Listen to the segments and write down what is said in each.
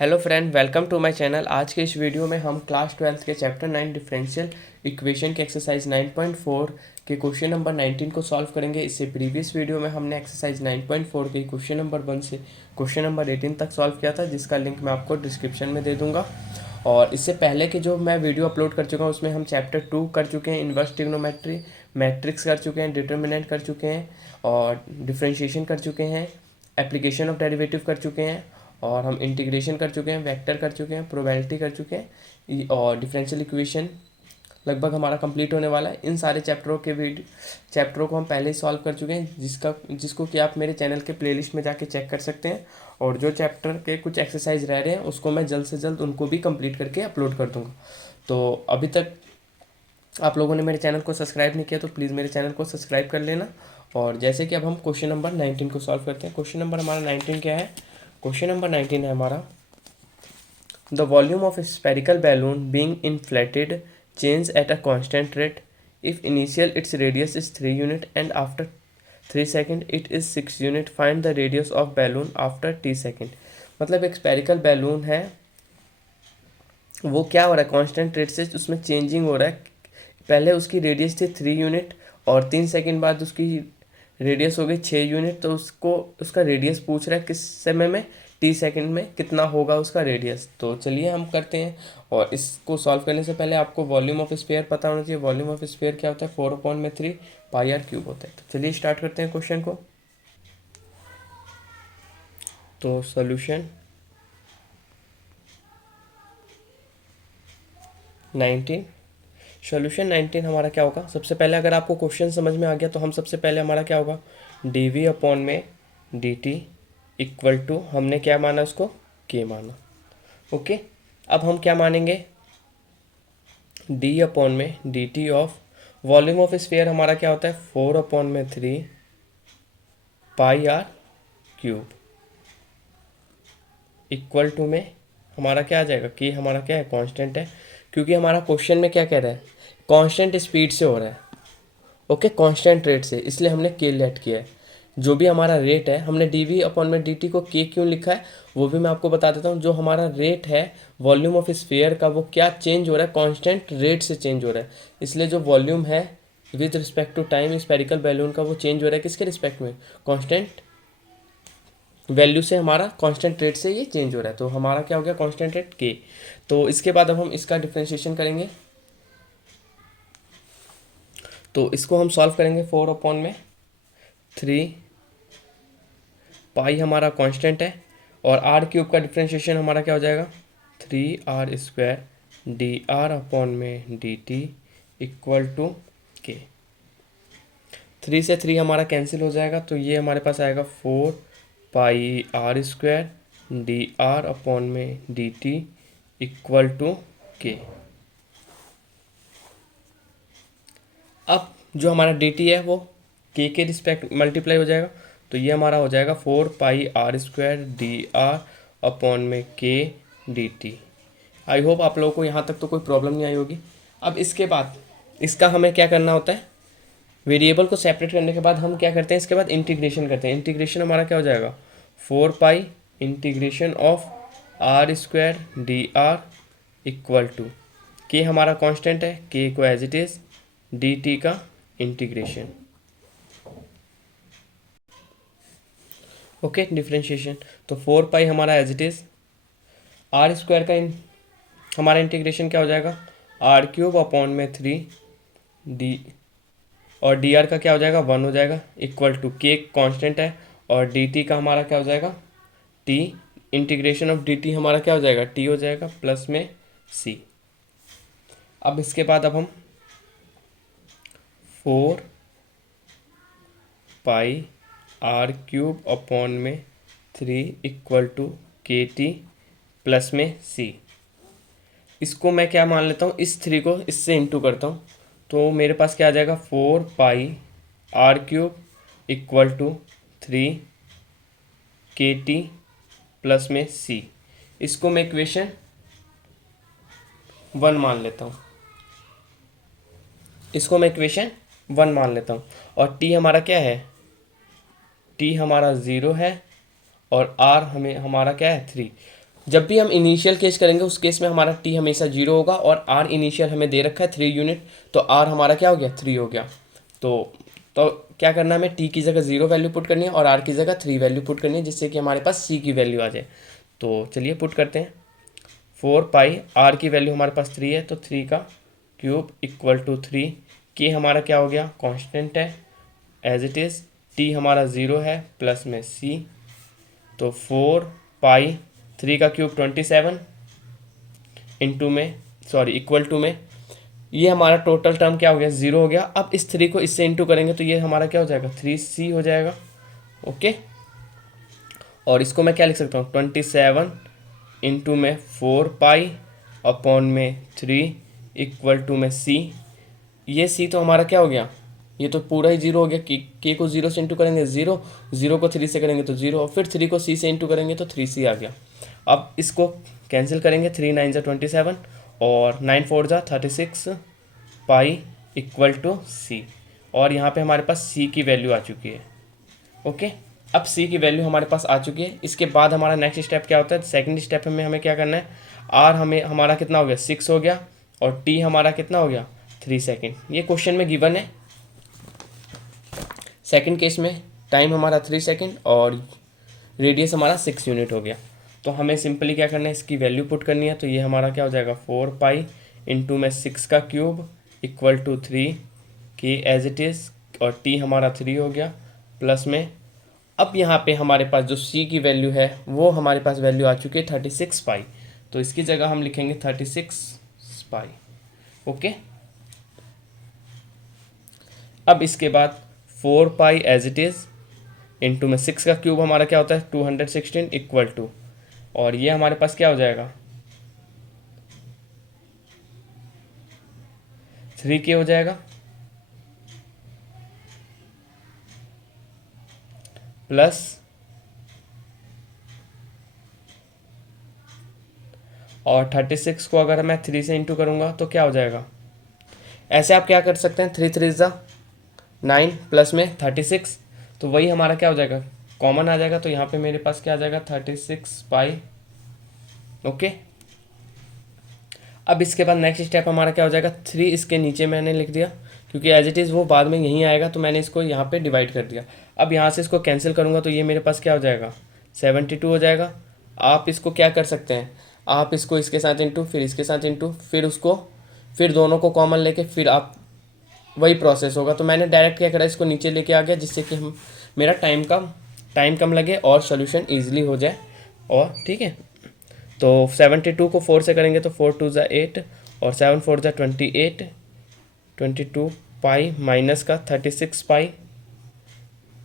Hello friend, welcome to my channel. आज के इस वीडियो में हम क्लास 12 के चैप्टर 9 डिफरेंशियल इक्वेशन के एक्सरसाइज 9.4 के क्वेश्चन नंबर 19 को सॉल्व करेंगे। इससे प्रीवियस वीडियो में हमने एक्सरसाइज 9.4 के क्वेश्चन नंबर 1 से क्वेश्चन नंबर 18 तक सॉल्व किया था, जिसका लिंक मैं आपको डिस्क्रिप्शन में दे दूँगा। और इससे पहले के जो मैं वीडियो अपलोड कर चुका हूँ उसमें हम चैप्टर 2 कर चुके हैं, इन्वर्स ट्रिग्नोमेट्री, मैट्रिक्स कर चुके हैं, डिटर्मिनेंट कर चुके हैं और डिफरेंशिएशन कर चुके हैं, एप्लीकेशन ऑफ डेरिवेटिव कर चुके हैं और हम इंटीग्रेशन कर चुके हैं, वेक्टर कर चुके हैं, प्रोबेबिलिटी कर चुके हैं और डिफरेंशियल इक्वेशन लगभग हमारा कंप्लीट होने वाला है। इन सारे चैप्टरों को हम पहले ही सॉल्व कर चुके हैं, जिसको कि आप मेरे चैनल के प्लेलिस्ट में जाके चेक कर सकते हैं। और जो चैप्टर के कुछ एक्सरसाइज रह रहे हैं उसको मैं जल्द से जल्द उनको भी कंप्लीट करके अपलोड कर दूँगा। तो अभी तक आप लोगों ने मेरे चैनल को सब्सक्राइब नहीं किया तो प्लीज़ मेरे चैनल को सब्सक्राइब कर लेना। और जैसे कि अब हम क्वेश्चन नंबर 19 को सॉल्व करते हैं। क्वेश्चन नंबर हमारा 19 क्या है? क्वेश्चन नंबर 19 है हमारा, the volume of spherical balloon being inflated change at a constant rate if initial its radius is 3 unit and after 3 second it is 6 unit. Find the radius of balloon after t second. मतलब एक spherical balloon है, वो क्या हो रहा है, constant rate से उसमें चेंजिंग हो रहा है। पहले उसकी रेडियस थी 3 यूनिट और 3 सेकेंड बाद उसकी रेडियस हो गई 6 यूनिट। तो उसका रेडियस पूछ रहा है किस समय में, t सेकेंड में कितना होगा उसका रेडियस। तो चलिए हम करते हैं। और इसको सॉल्व करने से पहले आपको वॉल्यूम ऑफ स्फीयर पता होना चाहिए। वॉल्यूम ऑफ स्फीयर क्या होता है? 4/3 पाई आर क्यूब होता है। तो चलिए स्टार्ट करते हैं क्वेश्चन को। तो सोल्यूशन 19 सोल्यूशन 19 हमारा क्या होगा? सबसे पहले अगर आपको क्वेश्चन समझ में आ गया तो हम सबसे पहले हमारा क्या होगा, डी अपॉन में डी टी इक्वल टू, हमने क्या माना उसको, के माना। ओके, अब हम क्या मानेंगे, डी अपॉन में D T of volume of sphere हमारा क्या होता है, 4/3 पाई आर क्यूब इक्वल टू में हमारा क्या आ जाएगा, कि हमारा क्या है, कांस्टेंट है। क्योंकि हमारा क्वेश्चन में क्या कह रहा है, कांस्टेंट स्पीड से हो रहा है, ओके, कांस्टेंट रेट से, इसलिए हमने के लेट किया है। जो भी हमारा रेट है, हमने डी वी अपॉन में डी टी को के क्यों लिखा है वो भी मैं आपको बता देता हूँ। जो हमारा रेट है वॉल्यूम ऑफ स्फीयर का, वो क्या चेंज हो रहा है, कांस्टेंट रेट से चेंज हो रहा है। इसलिए जो वॉल्यूम है with respect to time spherical balloon का, वो चेंज हो रहा है किसके रिस्पेक्ट में, कांस्टेंट वैल्यू से, हमारा कांस्टेंट रेट से ये चेंज हो रहा है। तो हमारा क्या हो गया, कांस्टेंट रेट के। तो इसके बाद अब हम इसका डिफ्रेंशिएशन करेंगे। तो इसको हम सॉल्व करेंगे। 4/3 पाई हमारा कांस्टेंट है और आर क्यूब का डिफ्रेंशिएशन हमारा क्या हो जाएगा, 3r² डी आर अपॉन में डी टी इक्वल टू के। 3 से 3 हमारा कैंसिल हो जाएगा, तो ये हमारे पास आएगा 4πr² डी आर अपॉन में डी टी इक्वल टू के। अब जो हमारा डी टी है वो के रिस्पेक्ट मल्टीप्लाई हो जाएगा, तो ये हमारा हो जाएगा 4πr² डी आर अपॉन में के डी टी। आई होप आप लोगों को यहाँ तक तो कोई प्रॉब्लम नहीं आई होगी। अब इसके बाद इसका हमें क्या करना होता है, वेरिएबल को सेपरेट करने के बाद हम क्या करते हैं, इसके बाद इंटीग्रेशन करते हैं। इंटीग्रेशन हमारा क्या हो जाएगा, 4π integration of r² D R equal to K, हमारा कांस्टेंट है, के को as it is, D T का इंटीग्रेशन। Okay, differentiation. तो 4π हमारा एज इट इज़, r² का हमारा इंटीग्रेशन क्या हो जाएगा, r³ अपॉन में 3 डी, और डी आर का क्या हो जाएगा, 1 हो जाएगा, इक्वल टू के कांस्टेंट है और डी टी का हमारा क्या हो जाएगा, T integration of D T हमारा क्या हो जाएगा, टी हो जाएगा प्लस में सी। अब इसके बाद अब हम 4πr³ अपॉन में 3 equal to k T plus में सी, इसको मैं क्या मान लेता हूँ, इस 3 को इससे इंटू करता हूँ, तो मेरे पास क्या आ जाएगा, 4πr³ इक्वल टू 3 के टी प्लस में सी। इसको मैं इक्वेशन 1 मान लेता हूँ, इसको मैं इक्वेशन 1 मान लेता हूँ। और टी हमारा क्या है, टी हमारा 0 है और आर हमारा क्या है, 3। जब भी हम इनिशियल केस करेंगे उस केस में हमारा टी हमेशा 0 होगा और आर इनिशियल हमें दे रखा है 3 यूनिट, तो आर हमारा क्या हो गया 3 हो गया। तो क्या करना है, हमें टी की जगह 0 वैल्यू पुट करनी है और आर की जगह 3 वैल्यू पुट करनी है, जिससे कि हमारे पास सी की वैल्यू आ जाए। तो चलिए पुट करते हैं। 4 पाई आर की वैल्यू हमारे पास 3 है, तो 3 का क्यूब इक्वल टू 3। के हमारा क्या हो गया, कांस्टेंट है एज इट इज़। टी हमारा 0 है प्लस में सी, तो 4 पाई 3 का क्यूब 27 इंटू में सॉरी इक्वल टू में, ये हमारा टोटल टर्म क्या हो गया 0 हो गया। अब इस 3 को इससे इंटू करेंगे तो ये हमारा क्या हो जाएगा 3c हो जाएगा। ओके, और इसको मैं क्या लिख सकता हूँ 27 इंटू में 4 पाई अपॉन में 3 इक्वल टू में c। ये c तो हमारा क्या हो गया, ये तो पूरा ही 0 हो गया। के को 0 से इंटू करेंगे 0, 0 को 3 से करेंगे तो 0, और फिर 3 को c से इंटू करेंगे तो 3c आ गया। अब इसको कैंसिल करेंगे, 3 9 जा 27 और 9 4 जा 36 पाई इक्वल टू सी, और यहाँ पे हमारे पास c की वैल्यू आ चुकी है। ओके, अब c की वैल्यू हमारे पास आ चुकी है। इसके बाद हमारा नेक्स्ट स्टेप क्या होता है, सेकंड स्टेप में हमें क्या करना है, r हमारा कितना हो गया 6 हो गया और t हमारा कितना हो गया 3 सेकेंड। ये क्वेश्चन में गिवन है। सेकंड केस में टाइम हमारा 3 सेकेंड और रेडियस हमारा 6 यूनिट हो गया। तो हमें सिंपली क्या करना है, इसकी वैल्यू पुट करनी है। तो ये हमारा क्या हो जाएगा 4 पाई इंटू में 6 का क्यूब इक्वल टू 3 के एज इट इज़, और टी हमारा 3 हो गया प्लस में। अब यहाँ पे हमारे पास जो सी की वैल्यू है वो हमारे पास वैल्यू आ चुकी है 36 पाई, तो इसकी जगह हम लिखेंगे 36 पाई। ओके, अब इसके बाद 4 पाई एज इट इज़ इंटू में 6 का क्यूब हमारा क्या होता है 216 इक्वल टू, और ये हमारे पास क्या हो जाएगा 3k हो जाएगा प्लस और 36 को अगर मैं 3 से इंटू करूँगा तो क्या हो जाएगा, ऐसे आप क्या कर सकते हैं 3 3 ज़ा 9 प्लस में 36, तो वही हमारा क्या हो जाएगा कॉमन आ जाएगा। तो यहाँ पे मेरे पास क्या आ जाएगा 36 पाई। ओके, अब इसके बाद नेक्स्ट स्टेप हमारा क्या हो जाएगा 3 इसके नीचे मैंने लिख दिया, क्योंकि एज इट इज़ वो बाद में यहीं आएगा, तो मैंने इसको यहाँ पे डिवाइड कर दिया। अब यहाँ से इसको कैंसिल करूँगा तो ये मेरे पास क्या हो जाएगा 72 हो जाएगा। आप इसको क्या कर सकते हैं, आप इसको इसके साथ इंटू, फिर इसके साथ इंटू, फिर उसको, फिर दोनों को कॉमन लेके फिर आप, वही प्रोसेस होगा। तो मैंने डायरेक्ट क्या करा, इसको नीचे लेके आ गया, जिससे कि हम मेरा टाइम कम लगे और सोल्यूशन ईजिली हो जाए। और ठीक है, तो 72 को 4 से करेंगे तो 4 2 ज़ा 8 और 7 4 ज़ा 28, 22 पाई माइनस का 36 पाई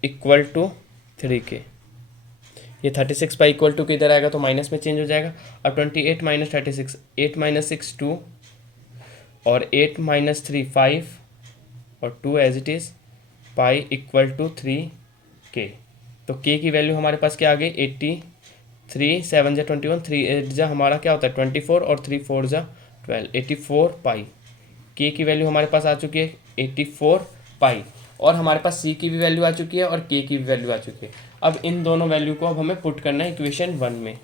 इक्वल टू 3k। ये 36 पाई इक्वल टू किधर आएगा तो माइनस में चेंज हो जाएगा। अब 28 माइनस 36, 8 माइनस 6 2 और 8 माइनस 3 5 और 2 as it is pi equal to 3k। तो k की वैल्यू हमारे पास क्या आ गई 83, 7 जा 21, 3 8 जा हमारा क्या होता है 24 और 3 4 जा 12, 84 पाई। k की वैल्यू हमारे पास आ चुकी है 84 पाई, और हमारे पास c की भी वैल्यू आ चुकी है और k की भी वैल्यू आ चुकी है। अब इन दोनों वैल्यू को अब हमें पुट करना है इक्वेशन 1 में।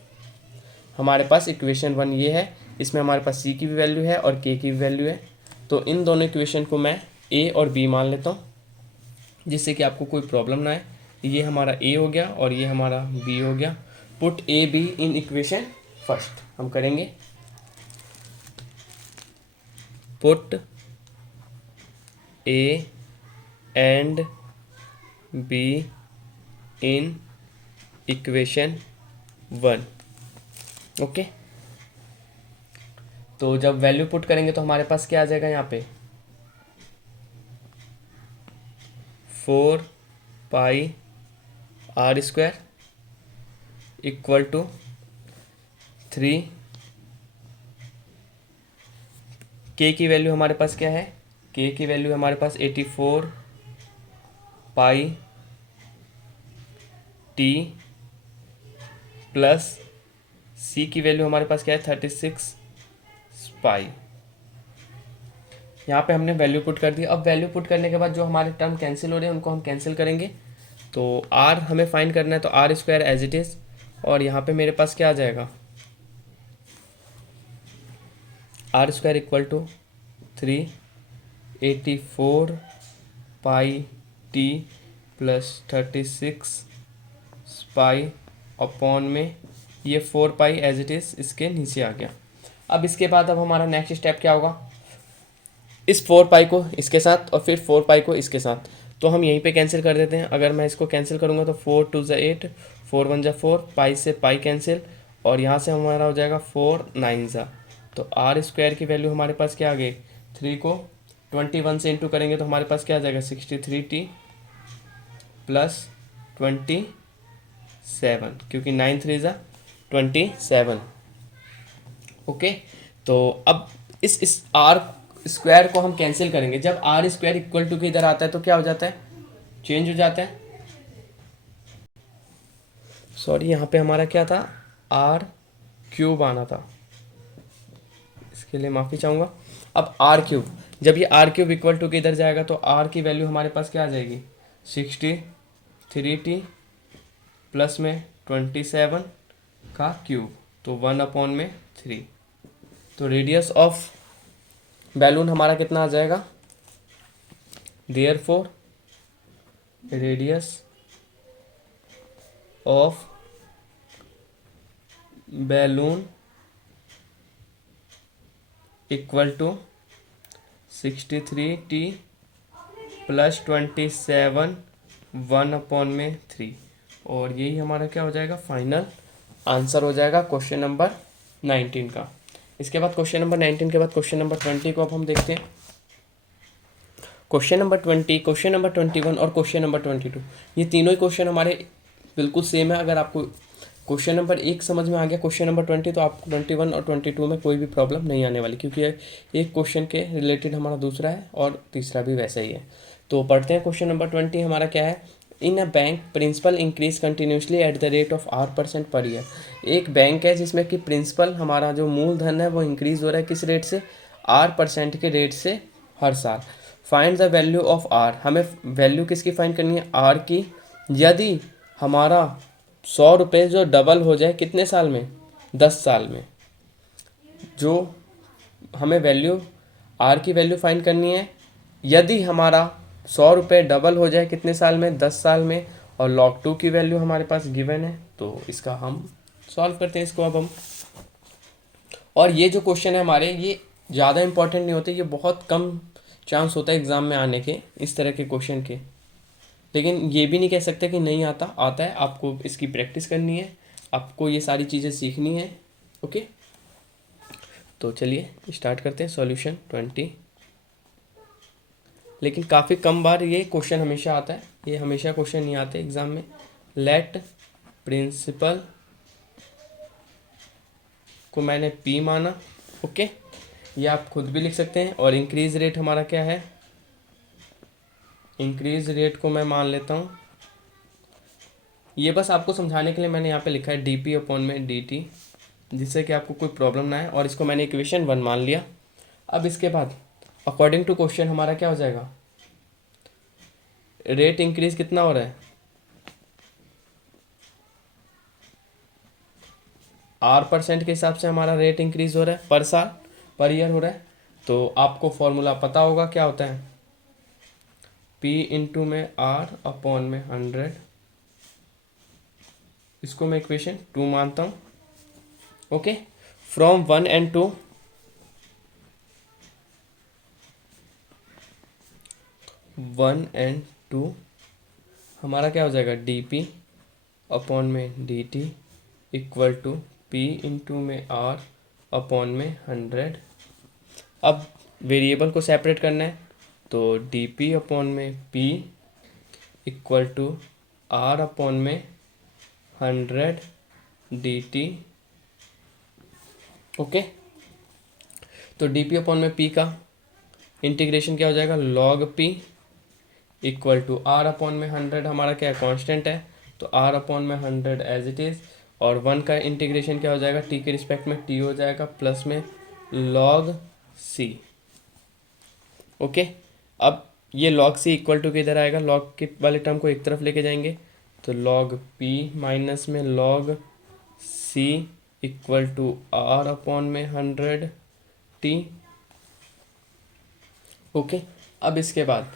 हमारे पास इक्वेशन 1 ये है, इसमें हमारे पास c की भी वैल्यू है और k की भी वैल्यू है। तो इन दोनों इक्वेशन को मैं a और b मान लेता हूँ, जिससे कि आपको कोई प्रॉब्लम ना आए। ये हमारा a हो गया और ये हमारा b हो गया। Put a b in equation first हम करेंगे, put a and b in equation 1। Okay, तो जब वैल्यू पुट करेंगे तो हमारे पास क्या आ जाएगा यहाँ पे 4 पाई आर स्क्वायर इक्वल टू 3, के की वैल्यू हमारे पास क्या है, के की वैल्यू हमारे पास 84 पाई टी प्लस सी की वैल्यू हमारे पास क्या है 36 पाई। यहाँ पे हमने वैल्यू पुट कर दी। अब वैल्यू पुट करने के बाद जो हमारे टर्म कैंसिल हो रहे हैं उनको हम कैंसिल करेंगे। तो आर हमें फाइंड करना है, तो R square as it is, और यहाँ पे मेरे पास क्या आ जाएगा R square equal to 384 pi T plus 36 pi upon में ये 4 पाई एज इट इज़ इसके नीचे आ गया। अब इसके बाद अब हमारा नेक्स्ट स्टेप क्या होगा, इस 4 पाई को इसके साथ और फिर 4 पाई को इसके साथ, तो हम यहीं पे कैंसिल कर देते हैं। अगर मैं इसको कैंसिल करूँगा तो 4 2 ज़ा 8, 4 1 ज़ा 4, पाई से पाई कैंसिल, और यहाँ से हमारा हो जाएगा 4 9 ज़ा, तो आर स्क्वायर की वैल्यू हमारे पास क्या आ गई, 3 को 21 से इंटू करेंगे तो हमारे पास क्या आ जाएगा 63t प्लस 27, क्योंकि 9 3 ज़ा 27। ओके, तो अब इस आर स्क्वायर को हम कैंसिल करेंगे। जब आर स्क्वायर इक्वल टू के इधर आता है तो क्या हो जाता है, चेंज हो जाता है। सॉरी, यहाँ पे हमारा क्या था, आर क्यूब आना था, इसके लिए माफ़ी चाहूँगा। अब आर क्यूब, जब ये आर क्यूब इक्वल टू के इधर जाएगा तो आर की वैल्यू हमारे पास क्या आ जाएगी, 63t प्लस में 27 का क्यूब, तो 1/3। तो रेडियस ऑफ बैलून हमारा कितना आ जाएगा, therefore radius of balloon equal to 63t plus 27 1/3, और यही हमारा क्या हो जाएगा, फाइनल आंसर हो जाएगा क्वेश्चन नंबर 19 का। इसके बाद क्वेश्चन नंबर 19 के बाद क्वेश्चन नंबर 20 को अब हम देखते हैं। क्वेश्चन नंबर 20, क्वेश्चन नंबर 21 और क्वेश्चन नंबर 22, ये तीनों ही क्वेश्चन हमारे बिल्कुल सेम है। अगर आपको क्वेश्चन नंबर 1 समझ में आ गया क्वेश्चन नंबर 20, तो आपको 21 और 22 में कोई भी प्रॉब्लम नहीं आने वाली, क्योंकि एक क्वेश्चन के रिलेटेड हमारा दूसरा है और तीसरा भी वैसा ही है। तो पढ़ते हैं क्वेश्चन नंबर 20 हमारा क्या है। In a bank principal increase continuously at the rate of R% per year. एक बैंक है जिसमें कि प्रिंसिपल हमारा जो मूलधन है वो इंक्रीज हो रहा है, किस रेट से, R% के रेट से हर साल। Find the value of R, हमें वैल्यू किसकी फाइंड करनी है, R की। यदि हमारा 100 रुपये जो डबल हो जाए कितने साल में, 10 साल में। जो हमें वैल्यू R की वैल्यू फाइंड करनी है, यदि हमारा 100 रुपये डबल हो जाए कितने साल में, 10 साल में, और log 2 की वैल्यू हमारे पास गिवन है, तो इसका हम सॉल्व करते हैं इसको अब हम। और ये जो क्वेश्चन है हमारे, ये ज़्यादा इंपॉर्टेंट नहीं होते, ये बहुत कम चांस होता है एग्ज़ाम में आने के इस तरह के क्वेश्चन के, लेकिन ये भी नहीं कह सकते कि नहीं आता, आता है। आपको इसकी प्रैक्टिस करनी है, आपको ये सारी चीज़ें सीखनी है। ओके, तो चलिए स्टार्ट करते हैं सॉल्यूशन 20। लेकिन काफ़ी कम बार ये क्वेश्चन हमेशा आता है, ये हमेशा क्वेश्चन नहीं आते एग्ज़ाम में। लेट प्रिंसिपल को मैंने पी माना, ओके, ये आप खुद भी लिख सकते हैं। और इंक्रीज रेट हमारा क्या है, इंक्रीज रेट को मैं मान लेता हूँ, ये बस आपको समझाने के लिए मैंने यहाँ पे लिखा है dp/dt, जिससे कि आपको कोई प्रॉब्लम ना आए। और इसको मैंने इक्वेशन 1 मान लिया। अब इसके बाद अकॉर्डिंग टू क्वेश्चन हमारा क्या हो जाएगा, रेट इंक्रीज कितना हो रहा है, R% के हिसाब से हमारा रेट इंक्रीज हो रहा है, पर साल, पर ईयर हो रहा है। तो आपको फॉर्मूला पता होगा क्या होता है, P इंटू में R/100, इसको मैं इक्वेशन 2 मानता हूँ। ओके, फ्रॉम 1 and 2, हमारा क्या हो जाएगा, dp/dt equal to P into में R/100। अब वेरिएबल को सेपरेट करना है, तो dp/p equal to R/100 dt। Okay, तो dp/p का इंटीग्रेशन क्या हो जाएगा, log p equal to R/100, हमारा क्या है, कांस्टेंट है, तो R/100 एज इट इज़। और 1 का इंटीग्रेशन क्या हो जाएगा, t के रिस्पेक्ट में t हो जाएगा, प्लस में log c। ओके, अब ये log c इक्वल टू किधर आएगा, log के वाले टर्म को एक तरफ लेके जाएंगे, तो log p माइनस में log c equal to R/100 T. Okay, अब इसके बाद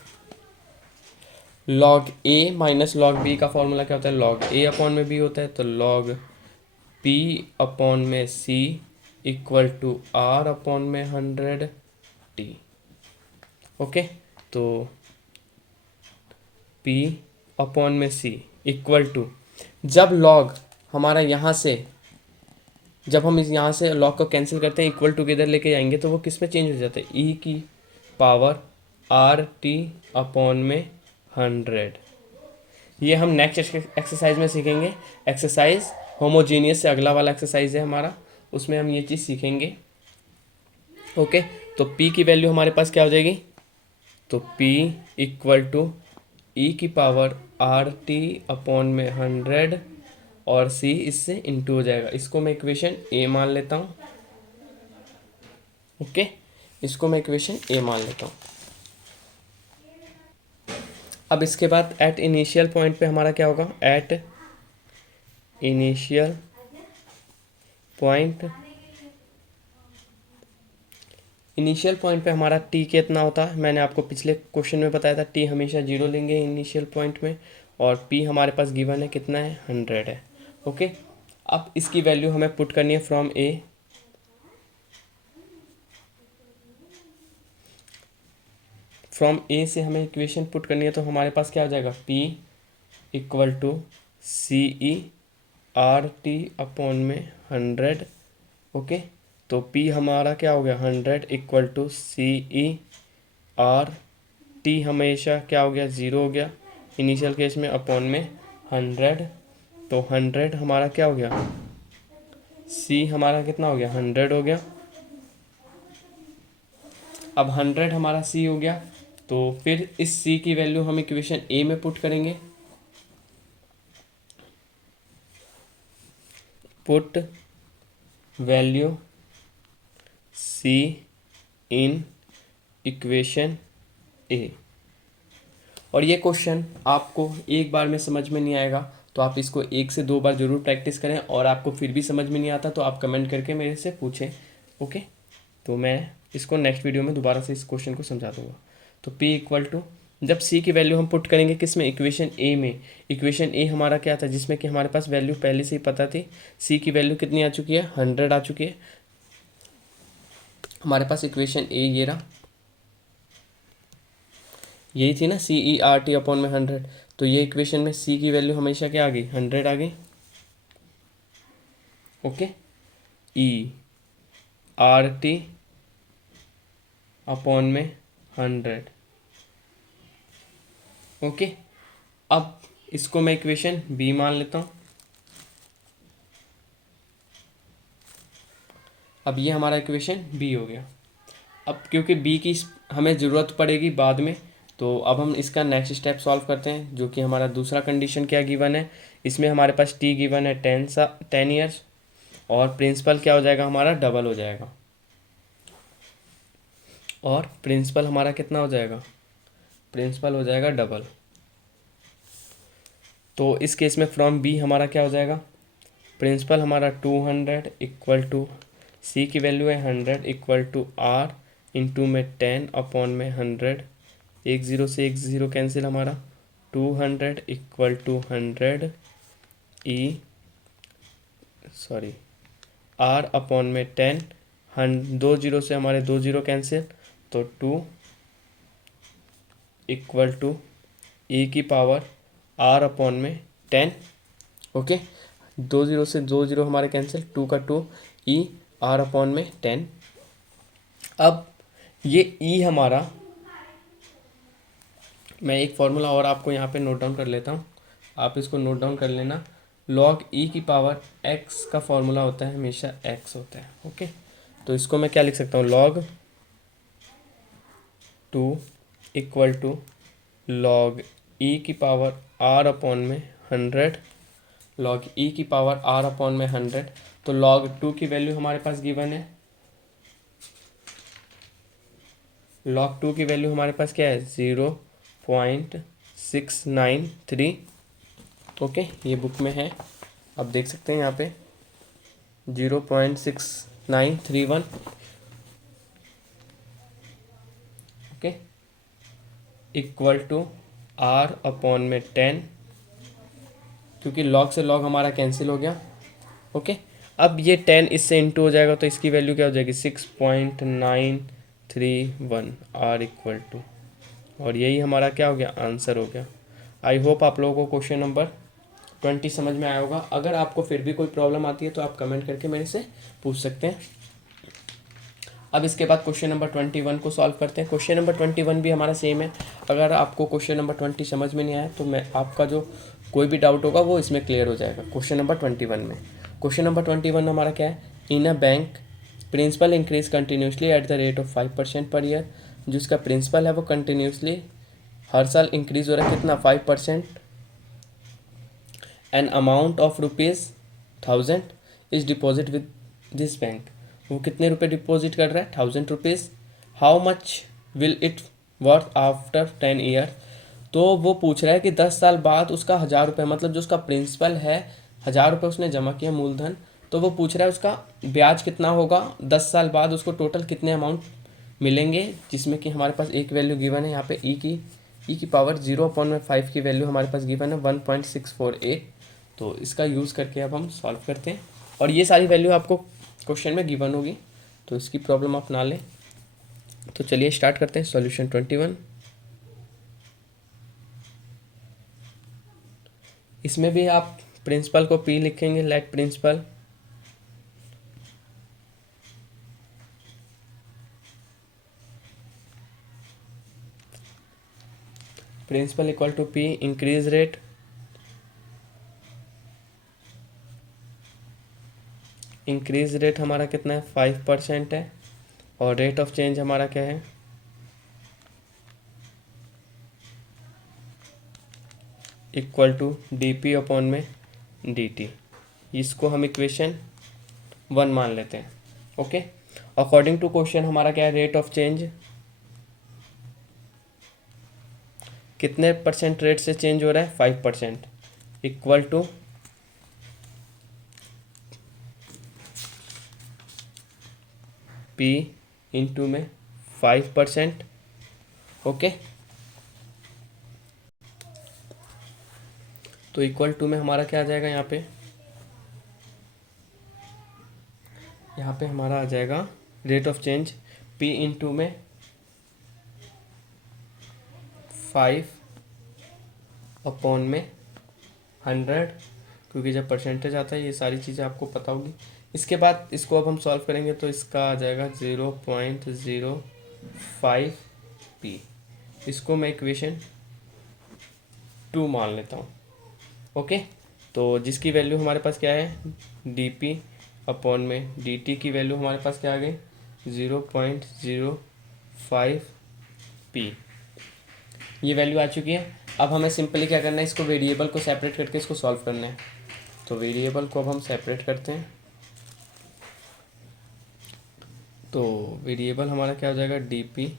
log a minus log b का फॉर्मूला क्या होता है, log a अपॉन में b होता है, तो log p अपॉन में c equal to r upon में 100t। ओके, तो p अपॉन में c इक्वल टू, जब log हमारा यहाँ से, जब हम इस यहाँ से log को कैंसिल करते हैं, इक्वल टू किधर लेके जाएंगे तो वो किस में चेंज हो जाता है, e की पावर rt अपॉन में 100। ये हम नेक्स्ट एक्सरसाइज में सीखेंगे। एक्सरसाइज होमोजीनियस से अगला वाला एक्सरसाइज है हमारा, उसमें हम ये चीज़ सीखेंगे। ओके, तो p की वैल्यू हमारे पास क्या हो जाएगी, तो p इक्वल टू ई की पावर आर टी अपॉन में 100 और c इससे इंटू हो जाएगा। इसको मैं इक्वेशन a मान लेता हूँ। ओके, इसको मैं इक्वेशन a मान लेता हूँ। अब इसके बाद एट इनिशियल पॉइंट पे हमारा क्या होगा, at initial point, initial point पे हमारा t कितना होता है, मैंने आपको पिछले क्वेश्चन में बताया था, t हमेशा 0 लेंगे इनिशियल पॉइंट में, और p हमारे पास गिवन है कितना है, 100 है। ओके, अब इसकी वैल्यू हमें पुट करनी है फ्रॉम a, फ्रॉम a से हमें इक्वेशन पुट करनी है, तो हमारे पास क्या हो जाएगा, p equal to C E R T upon में 100। ओके, तो p हमारा क्या हो गया, 100 equal to C E R T हमेशा क्या हो गया, 0 हो गया इनिशियल केस में, अपॉन में 100। तो 100 हमारा क्या हो गया, c हमारा कितना हो गया, 100 हो गया। अब 100 हमारा c हो गया, तो फिर इस c की वैल्यू हम इक्वेशन a में पुट करेंगे। Put value c in equation a। और ये क्वेश्चन आपको एक बार में समझ में नहीं आएगा, तो आप इसको 1 से 2 बार ज़रूर प्रैक्टिस करें, और आपको फिर भी समझ में नहीं आता तो आप कमेंट करके मेरे से पूछें। ओके, तो मैं इसको नेक्स्ट वीडियो में दोबारा से इस क्वेश्चन को समझा दूंगा। तो p इक्वल टू, जब c की वैल्यू हम पुट करेंगे किस में, इक्वेशन a में। इक्वेशन a हमारा क्या था, जिसमें कि हमारे पास वैल्यू पहले से ही पता थी, c की वैल्यू कितनी आ चुकी है, 100 आ चुकी है हमारे पास। इक्वेशन a ये रहा, यही थी ना, सी ई आर टी अपॉन में 100। तो ये इक्वेशन में c की वैल्यू हमेशा क्या आ गई, 100 आ गई। ओके, ई आर टी अपॉन में 100। ओके, अब इसको मैं इक्वेशन बी मान लेता हूँ। अब ये हमारा इक्वेशन बी हो गया। अब क्योंकि बी की हमें ज़रूरत पड़ेगी बाद में, तो अब हम इसका नेक्स्ट स्टेप सॉल्व करते हैं, जो कि हमारा दूसरा कंडीशन क्या गिवन है। इसमें हमारे पास टी गिवन है 10 ईयर्स, और प्रिंसिपल क्या हो जाएगा, हमारा डबल हो जाएगा। और प्रिंसिपल हमारा कितना हो जाएगा, प्रिंसिपल हो जाएगा डबल। तो इस केस में फ्रॉम बी हमारा क्या हो जाएगा, प्रिंसिपल हमारा 200 इक्वल टू सी की वैल्यू है 100 इक्वल टू आर इंटू में 10 अपॉन में 100। एक ज़ीरो से एक ज़ीरो कैंसिल, हमारा 200 equal to 100 E sorry R upon में 10। दो जीरो से हमारे दो जीरो कैंसिल, तो 2 इक्वल टू ई की पावर आर अपॉन में 10। ओके, दो जीरो से दो जीरो हमारे कैंसिल, 2 का 2 ई आर अपॉन में 10। अब ये ई हमारा, मैं एक फॉर्मूला और आपको यहाँ पे नोट डाउन कर लेता हूँ, आप इसको नोट डाउन कर लेना। लॉग ई की पावर एक्स का फॉर्मूला होता है हमेशा एक्स होता है। ओके, तो इसको मैं क्या लिख सकता हूँ, लॉग 2 इक्वल टू लॉग ई की पावर आर अपॉन में 100, लॉग ई की पावर आर अपॉन में 100। तो लॉग 2 की वैल्यू हमारे पास गिवन है, लॉग 2 की वैल्यू हमारे पास क्या है, 0.693। ओके, ये बुक में है, आप देख सकते हैं यहाँ पे 0.6931। इक्वल टू आर अपॉन में 10, क्योंकि लॉग से लॉग हमारा कैंसिल हो गया। ओके, अब ये 10 इससे इंटू हो जाएगा तो इसकी वैल्यू क्या हो जाएगी 6.931 आर इक्वल टू, और यही हमारा क्या हो गया आंसर हो गया। आई होप आप लोगों को क्वेश्चन नंबर 20 समझ में आया होगा। अगर आपको फिर भी कोई प्रॉब्लम आती है तो आप कमेंट करके मेरे से पूछ सकते हैं। अब इसके बाद क्वेश्चन नंबर 21 को सॉल्व करते हैं। क्वेश्चन नंबर 21 भी हमारा सेम है। अगर आपको क्वेश्चन नंबर 20 समझ में नहीं आया तो मैं आपका जो कोई भी डाउट होगा वो इसमें क्लियर हो जाएगा क्वेश्चन नंबर 21 में। क्वेश्चन नंबर 21 हमारा क्या है, in a bank principal increase continuously at the rate of 5% per year. जो इसका प्रिंसिपल है वो कंटिन्यूसली हर साल इंक्रीज हो रहा है, कितना 5%। An amount of ₹1000 is deposit with this bank. वो कितने रुपए डिपॉजिट कर रहा है 1000 rupees. How much will it worth after 10 year. तो वो पूछ रहा है कि 10 साल बाद उसका 1000 रुपये, मतलब जो उसका प्रिंसिपल है 1000 रुपये उसने जमा किया मूलधन, तो वो पूछ रहा है उसका ब्याज कितना होगा 10 साल बाद, उसको टोटल कितने अमाउंट मिलेंगे। जिसमें कि हमारे पास एक वैल्यू गिवन है यहाँ पे ई की पावर 0/5 की वैल्यू हमारे पास गिवन है 1.648। तो इसका यूज़ करके अब हम सॉल्व करते हैं, और ये सारी वैल्यू आपको क्वेश्चन में गिवन होगी, तो इसकी प्रॉब्लम आप ना लें। तो चलिए स्टार्ट करते हैं सॉल्यूशन 21। इसमें भी आप प्रिंसिपल को पी लिखेंगे, let principal equal to P increase rate, हमारा कितना है 5% है, और रेट ऑफ चेंज हमारा क्या है equal to D P upon में डी टी। इसको हम इक्वेशन 1 मान लेते हैं। ओके, अकॉर्डिंग टू क्वेश्चन हमारा क्या है, रेट ऑफ चेंज कितने % रेट से चेंज हो रहा है 5%, इक्वल टू पी इंटू में 5%। ओके, तो इक्वल टू में हमारा क्या आ जाएगा यहाँ पे हमारा आ जाएगा rate of change P into में 5 अपॉन में 100, क्योंकि जब परसेंटेज आता है ये सारी चीज़ें आपको पता होगी। इसके बाद इसको अब हम सॉल्व करेंगे तो इसका आ जाएगा 0.05 पी। इसको मैं इक्वेशन 2 मान लेता हूँ। ओके, तो जिसकी वैल्यू हमारे पास क्या है डी पी अपॉन में डी टी की वैल्यू हमारे पास क्या आ गई 0.05 पी, ये वैल्यू आ चुकी है। अब हमें सिंपली क्या करना है, इसको वेरिएबल को सेपरेट करके इसको सॉल्व करना है। तो वेरिएबल को अब हम सेपरेट करते हैं, तो वेरिएबल हमारा क्या हो जाएगा डी पी,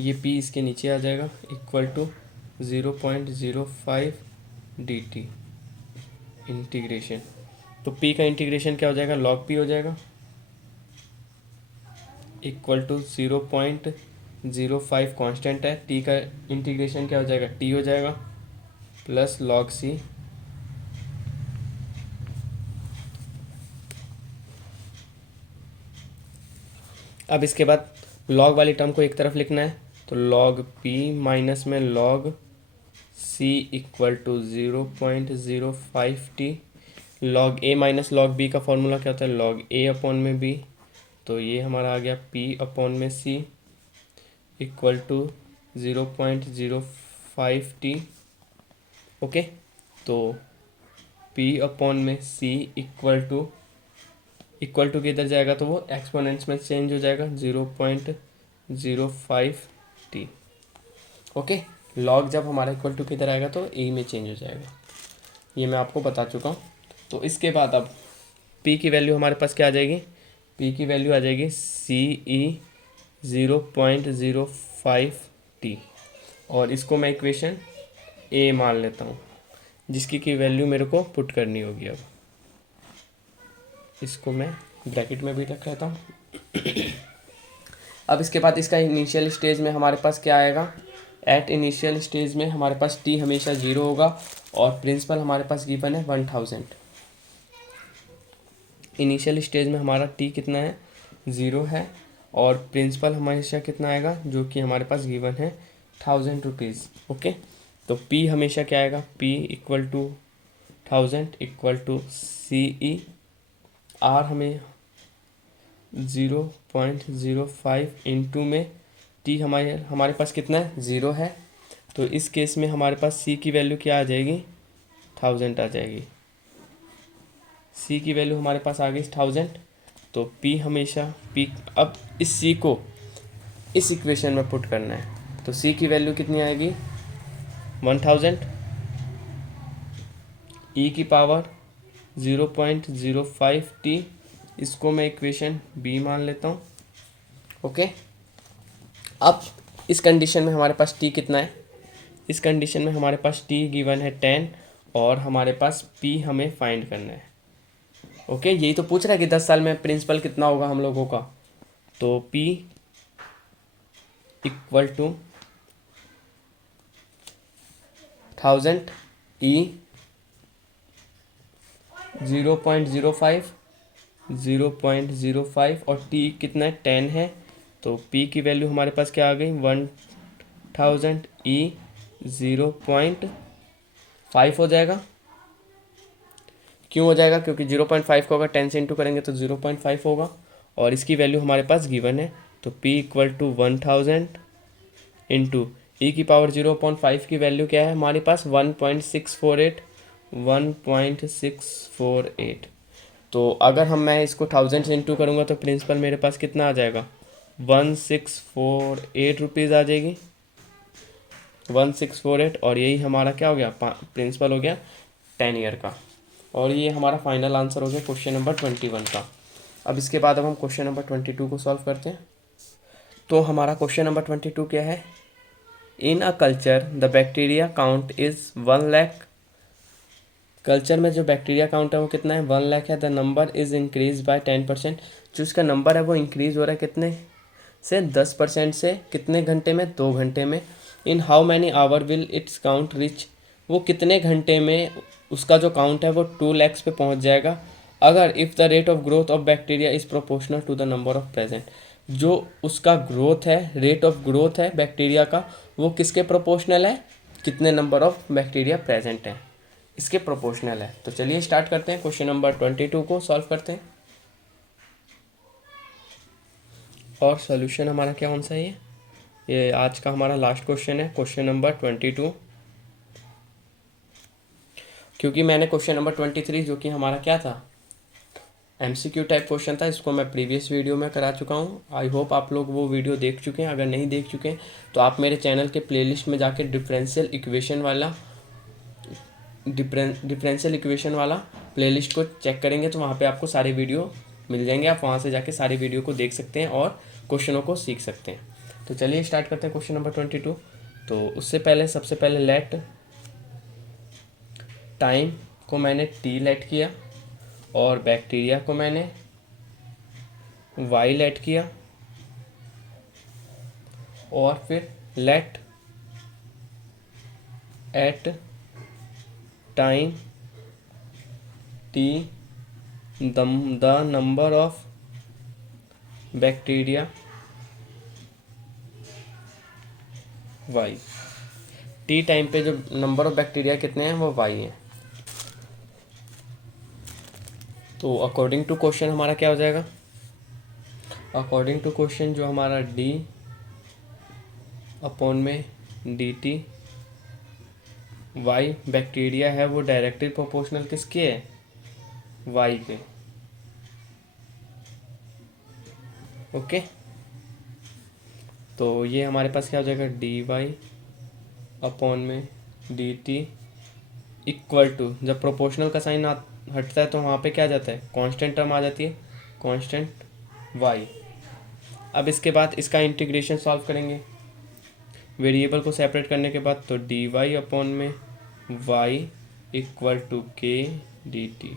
ये पी इसके नीचे आ जाएगा equal to 0.05 D T integration. तो पी का इंटीग्रेशन क्या हो जाएगा लॉग पी हो जाएगा इक्वल टू 0.05 कांस्टेंट है, टी का इंटीग्रेशन क्या हो जाएगा टी हो जाएगा प्लस लॉग सी अब इसके बाद लॉग वाली टर्म को एक तरफ लिखना है, तो लॉग पी माइनस में log C equal to 0.05 T. Log A minus log B का फॉर्मूला क्या होता है लॉग ए अपॉन में बी, तो ये हमारा आ गया पी अपॉन में C equal to 0.05 T. Okay, तो पी अपॉन में सी इक्वल टू किधर जाएगा तो वो एक्सपोनेंट्स में चेंज हो जाएगा 0.05 टी। ओके, लॉग जब हमारा इक्वल टू किधर आएगा तो ए में चेंज हो जाएगा, ये मैं आपको बता चुका हूँ। तो इसके बाद अब p की वैल्यू हमारे पास क्या आ जाएगी, p की वैल्यू आ जाएगी सी ई 0.05 टी, और इसको मैं इक्वेशन a मान लेता हूँ, जिसकी की वैल्यू मेरे को पुट करनी होगी। अब इसको मैं ब्रैकेट में भी रख लेता हूँ। अब इसके बाद इसका इनिशियल स्टेज में हमारे पास क्या आएगा एट इनिशियल स्टेज में हमारे पास टी हमेशा 0 होगा और प्रिंसिपल हमारे पास गिवन है 1000। इनिशियल स्टेज में हमारा टी कितना है, 0 है और प्रिंसिपल हमेशा कितना आएगा, जो कि हमारे पास गिवन है 1000 रुपीज़। ओके, तो पी हमेशा क्या आएगा, P equal to 1000 equal to C E. R हमें 0.05 इंटू में टी हमारे पास कितना है, 0 है, तो इस केस में हमारे पास सी की वैल्यू क्या आ जाएगी, 1000 आ जाएगी। सी की वैल्यू हमारे पास आ गई 1000, तो पी हमेशा पी, अब इस सी को इस इक्वेशन में पुट करना है, तो सी की वैल्यू कितनी आएगी, 1000, ई की पावर 0.05 टी, इसको मैं इक्वेशन बी मान लेता हूँ। ओके, अब इस कंडीशन में हमारे पास टी कितना है, इस कंडीशन में हमारे पास टी गिवन है 10 और हमारे पास पी हमें फाइंड करना है। ओके, यही तो पूछ रहा है कि 10 साल में प्रिंसिपल कितना होगा हम लोगों का, तो पी इक्वल टू 1000 ई 0.05 और टी कितना है, 10 है, तो पी की वैल्यू हमारे पास क्या आ गई, 1000 ई 0.5 हो जाएगा। क्यों हो जाएगा, क्योंकि 0.5 को अगर 10 से इंटू करेंगे तो 0.5 होगा और इसकी वैल्यू हमारे पास गिवन है, तो p इक्वल टू 1000 इंटू ई की पावर 0.5 की वैल्यू क्या है हमारे पास, 1.648। तो अगर मैं इसको 1000 से इंटू करूँगा तो प्रिंसिपल मेरे पास कितना आ जाएगा, 1648 रुपीज़ आ जाएगी, 1648, और यही हमारा क्या हो गया, प्रिंसिपल हो गया 10 ईयर का। और ये हमारा फाइनल आंसर हो गया क्वेश्चन नंबर 21 का। अब इसके बाद हम क्वेश्चन नंबर 22 को सॉल्व करते हैं। तो हमारा क्वेश्चन नंबर 22 क्या है, in a culture the bacteria count is 1 lakh. Culture में जो बैक्टीरिया काउंट है वो कितना है, 1 लाख है। The number is increase by 10%। जो इसका नंबर है वो इंक्रीज हो रहा है कितने से, 10% से, कितने घंटे में, 2 घंटे में। In how many hour will it's count reach. वो कितने घंटे में उसका जो काउंट है वो 2 lakhs पे पहुंच जाएगा, अगर if the rate of growth of bacteria is proportional to the number of present. जो उसका ग्रोथ है, रेट ऑफ ग्रोथ है बैक्टीरिया का, वो किसके प्रोपोर्शनल है, कितने नंबर ऑफ बैक्टीरिया प्रेजेंट है, इसके प्रोपोर्शनल है। तो चलिए स्टार्ट करते हैं, क्वेश्चन नंबर 22 को सॉल्व करते हैं। और सॉल्यूशन हमारा क्या कौन सा है, ये आज का हमारा लास्ट क्वेश्चन है, क्वेश्चन नंबर 22। क्योंकि मैंने क्वेश्चन नंबर 23 जो कि हमारा क्या था, MCQ टाइप क्वेश्चन था, इसको मैं प्रीवियस वीडियो में करा चुका हूँ। आई होप आप लोग वो वीडियो देख चुके हैं। अगर नहीं देख चुके हैं तो आप मेरे चैनल के प्लेलिस्ट में जाके डिफरेंशियल इक्वेशन वाला प्लेलिस्ट को चेक करेंगे तो वहाँ पे आपको सारे वीडियो मिल जाएंगे। आप वहाँ से जाके सारे वीडियो को देख सकते हैं और क्वेश्चनों को सीख सकते हैं। तो चलिए स्टार्ट करते हैं क्वेश्चन नंबर 22। तो उससे पहले सबसे पहले लेट टाइम को मैंने टी लेट किया और बैक्टीरिया को मैंने वाई लेट किया, और फिर let at time t the number of bacteria y. T time पे जो नंबर ऑफ बैक्टीरिया कितने हैं वो वाई हैं। तो अकॉर्डिंग टू क्वेश्चन हमारा क्या हो जाएगा, अकॉर्डिंग टू क्वेश्चन जो हमारा डी अपॉन में डी टी वाई बैक्टीरिया है वो डायरेक्टली प्रोपोर्शनल किसके है, वाई के। ओके, तो ये हमारे पास क्या हो जाएगा, डी वाई अपॉन में डी टी इक्वल टू, जब प्रोपोर्शनल का साइन हटता है तो वहाँ पे क्या आ जाता है, कांस्टेंट टर्म आ जाती है, कांस्टेंट वाई। अब इसके बाद इसका इंटीग्रेशन सॉल्व करेंगे वेरिएबल को सेपरेट करने के बाद, तो डी वाई अपॉन में वाई इक्वल टू के डी टी।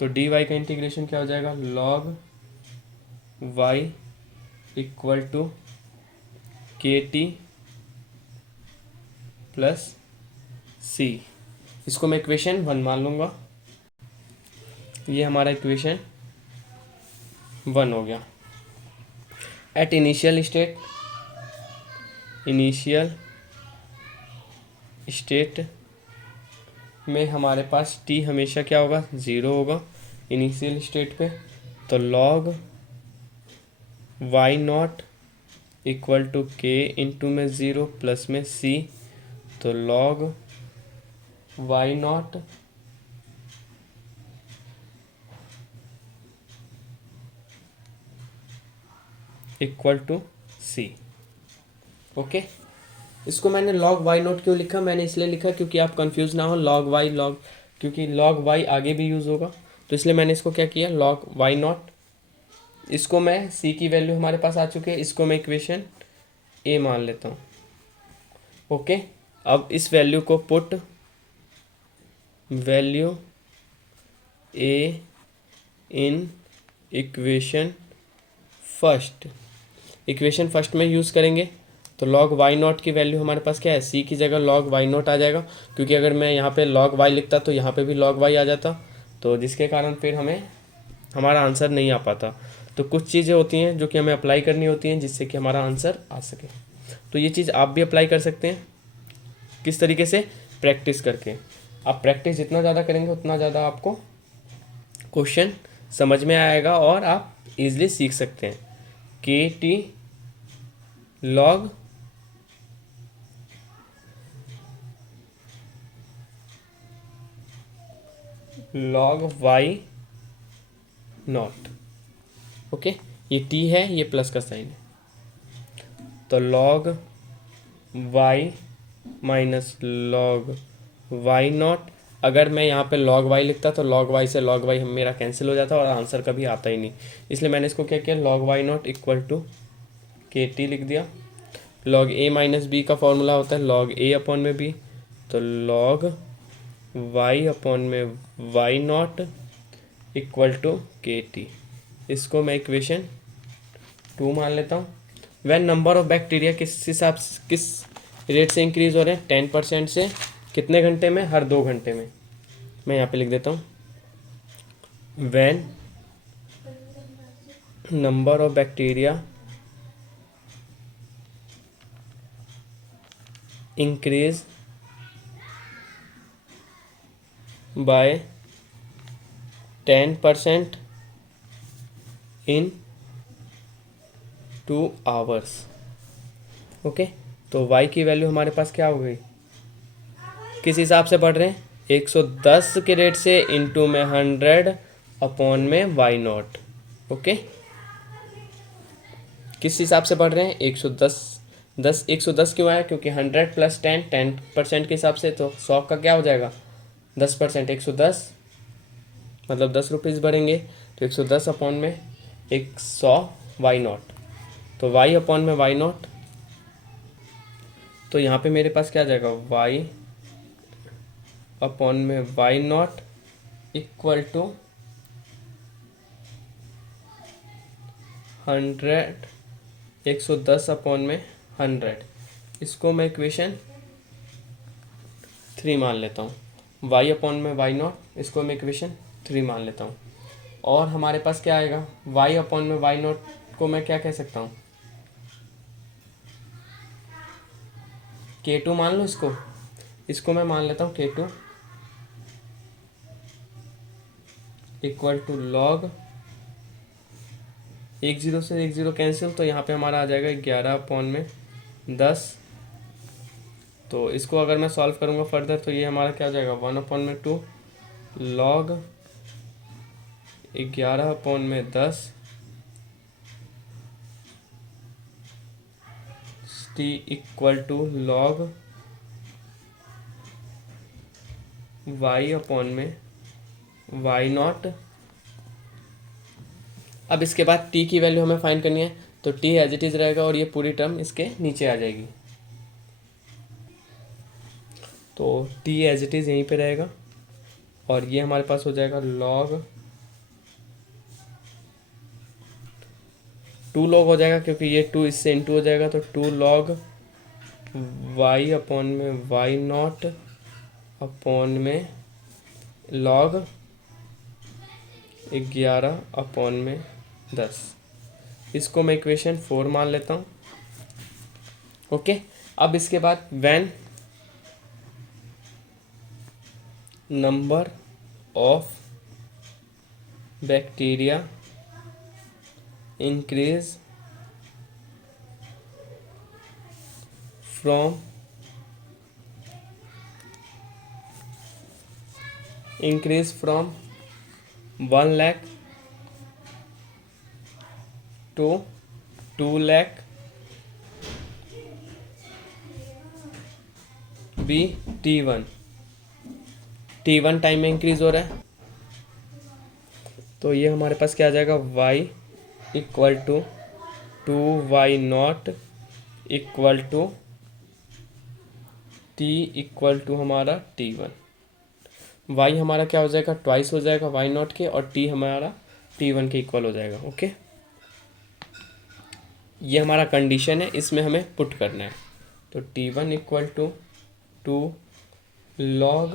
तो डी वाई का इंटीग्रेशन क्या हो जाएगा, log Y equal to k T plus सी। इसको मैं इक्वेशन 1 मान लूँगा। ये हमारा इक्वेशन 1 हो गया। एट इनिशियल स्टेट में हमारे पास टी हमेशा क्या होगा, 0 होगा इनिशियल स्टेट पे। तो log y not equal to k into में 0 प्लस में सी। तो log y not equal to c. Okay, इसको मैंने लॉग वाई नॉट क्यों लिखा, मैंने इसलिए लिखा क्योंकि आप कंफ्यूज ना हो लॉग वाई लॉग, क्योंकि लॉग वाई आगे भी यूज़ होगा, तो इसलिए मैंने इसको क्या किया लॉग वाई नॉट। इसको मैं सी की वैल्यू हमारे पास आ चुके हैं, इसको मैं इक्वेशन ए मान लेता हूँ। ओके, अब इस वैल्यू को put value A in equation first में यूज़ करेंगे। तो लॉग वाई नॉट की वैल्यू हमारे पास क्या है, सी की जगह लॉग वाई नॉट आ जाएगा, क्योंकि अगर मैं यहाँ पे लॉग वाई लिखता तो यहाँ पे भी लॉग वाई आ जाता, तो जिसके कारण फिर हमें हमारा आंसर नहीं आ पाता। तो कुछ चीज़ें होती हैं जो कि हमें अप्लाई करनी होती हैं जिससे कि हमारा आंसर आ सके। तो ये चीज़ आप भी अप्लाई कर सकते हैं। किस तरीके से, प्रैक्टिस करके। आप प्रैक्टिस जितना ज़्यादा करेंगे उतना ज़्यादा आपको क्वेश्चन समझ में आएगा और आप इजीली सीख सकते हैं। K t log y not. Okay, ये टी है, ये प्लस का साइन है, तो log y minus log y not. अगर मैं यहाँ पे लॉग वाई लिखता तो लॉग वाई से लॉग वाई मेरा कैंसिल हो जाता और आंसर कभी आता ही नहीं, इसलिए मैंने इसको क्या किया log y not equal to k t लिख दिया। लॉग ए माइनस बी का फॉर्मूला होता है लॉग ए अपॉन में बी, तो लॉग वाई अपॉन में y not equal to k t. इसको मैं इक्वेशन 2 मान लेता हूँ। वैन नंबर ऑफ बैक्टीरिया किस हिसाब से किस रेट से इंक्रीज हो रहे हैं, 10% से कितने घंटे में, हर 2 घंटे में। मैं यहाँ पे लिख देता हूँ when number of bacteria increase by 10% in 2 hours. Okay, तो y की वैल्यू हमारे पास क्या हो गई, किस हिसाब से बढ़ रहे हैं, 110 के रेट से इंटू में 100 अपॉन में वाई नॉट। ओके, किस हिसाब से बढ़ रहे हैं, 110 क्यों आया, क्योंकि 100 प्लस 10% के हिसाब से, तो 100 का क्या हो जाएगा 10%, 110 मतलब 10 रुपीज़ बढ़ेंगे, तो 110 अपॉन में 100 वाई नॉट, तो वाई अपॉन में वाई नॉट। तो यहाँ पे मेरे पास क्या आ जाएगा वाई अपॉन में y not equal to 100 110 upon में 100। इसको मैं इक्वेशन 3 मान लेता हूँ। वाई अपॉन में वाई नॉट, इसको मैं इक्वेशन 3 मान लेता हूँ। और हमारे पास क्या आएगा, वाई अपॉन में वाई नॉट को मैं क्या कह सकता हूँ, K2 मान लो इसको मैं मान लेता हूँ K2 इक्वल टू लॉग 10 से 10 कैंसिल, तो यहाँ पे हमारा आ जाएगा 11 अपॉन में 10। तो इसको अगर मैं सॉल्व करूँगा फर्दर तो ये हमारा क्या हो जाएगा 1 अपॉन में 2 लॉग 11 अपॉन में 10 t equal to log y upon में वाई नॉट। अब इसके बाद टी की वैल्यू हमें फाइंड करनी है, तो टी एज इट इज़ रहेगा और ये पूरी टर्म इसके नीचे आ जाएगी, तो टी एज इट इज़ यहीं पे रहेगा और ये हमारे पास हो जाएगा लॉग 2 log हो जाएगा क्योंकि ये 2 इससे इंटू हो जाएगा, तो 2 log y अपॉन में y नॉट अपॉन में log 11 अपॉन में 10। इसको मैं इक्वेशन 4 मान लेता हूँ। ओके, अब इसके बाद when number of bacteria increase from increase from 1 lakh to 2 lakh be T1 time में इंक्रीज हो रहा है, तो ये हमारे पास क्या आ जाएगा, y equal to 2y not equal to t equal to हमारा T1। y हमारा क्या हो जाएगा, ट्वाइस हो जाएगा y नॉट के, और t हमारा T1 के इक्वल हो जाएगा। ओके, ये हमारा कंडीशन है, इसमें हमें पुट करना है। तो T1 equal to 2 log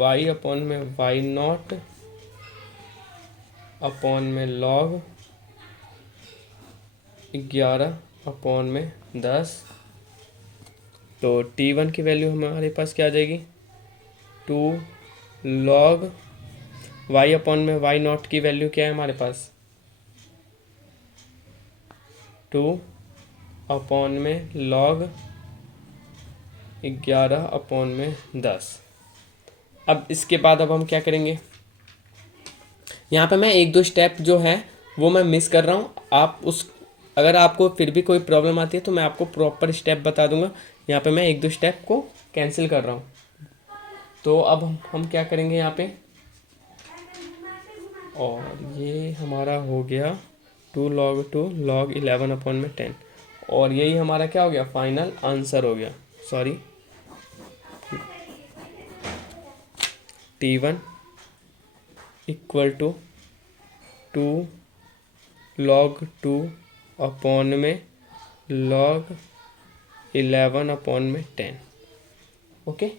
y upon में y नॉट अपॉन में log 11 अपॉन में 10। तो T1 की वैल्यू हमारे पास क्या आ जाएगी, 2 log y अपॉन में y नॉट की वैल्यू क्या है हमारे पास, 2 अपॉन में log 11 अपॉन में 10। अब इसके बाद अब हम क्या करेंगे, यहाँ पे मैं 1-2 स्टेप जो है वो मैं मिस कर रहा हूँ। आप उस अगर आपको फिर भी कोई प्रॉब्लम आती है तो मैं आपको प्रॉपर स्टेप बता दूंगा। यहाँ पे मैं 1-2 स्टेप को कैंसिल कर रहा हूँ। तो अब हम क्या करेंगे यहाँ पे, और ये हमारा हो गया 2 log 11 अपॉन में 10, और यही हमारा क्या हो गया, फाइनल आंसर हो गया। Sorry, T1 equal to 2 log 2 upon में log 11 अपॉन में 10। ओके,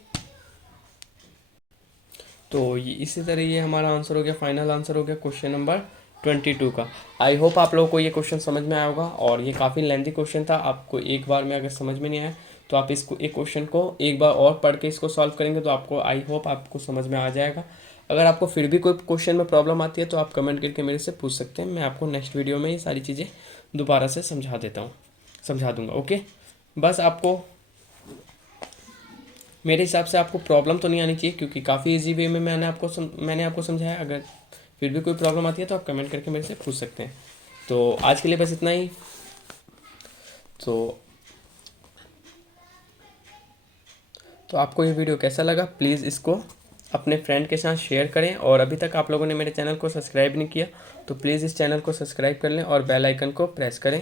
तो ये इसी तरह ये हमारा आंसर हो गया, फाइनल आंसर हो गया क्वेश्चन नंबर 22 का। आई होप आप लोगों को ये क्वेश्चन समझ में आया होगा, और ये काफ़ी लेंथी क्वेश्चन था। आपको एक बार में अगर समझ में नहीं आया तो आप इसको एक क्वेश्चन को एक बार और पढ़ के इसको सॉल्व करेंगे तो आपको आई होप आपको समझ में आ जाएगा। अगर आपको फिर भी कोई क्वेश्चन में प्रॉब्लम आती है तो आप कमेंट करके मेरे से पूछ सकते हैं। मैं आपको नेक्स्ट वीडियो में ये सारी चीज़ें दोबारा से समझा दूँगा। ओके, बस आपको मेरे हिसाब से आपको प्रॉब्लम तो नहीं आनी चाहिए, क्योंकि काफ़ी इजी वे में मैंने आपको समझाया। अगर फिर भी कोई प्रॉब्लम आती है तो आप कमेंट करके मेरे से पूछ सकते हैं। तो आज के लिए बस इतना ही। तो आपको ये वीडियो कैसा लगा, प्लीज़ इसको अपने फ्रेंड के साथ शेयर करें, और अभी तक आप लोगों ने मेरे चैनल को सब्सक्राइब नहीं किया तो प्लीज़ इस चैनल को सब्सक्राइब कर लें और बेल आइकन को प्रेस करें।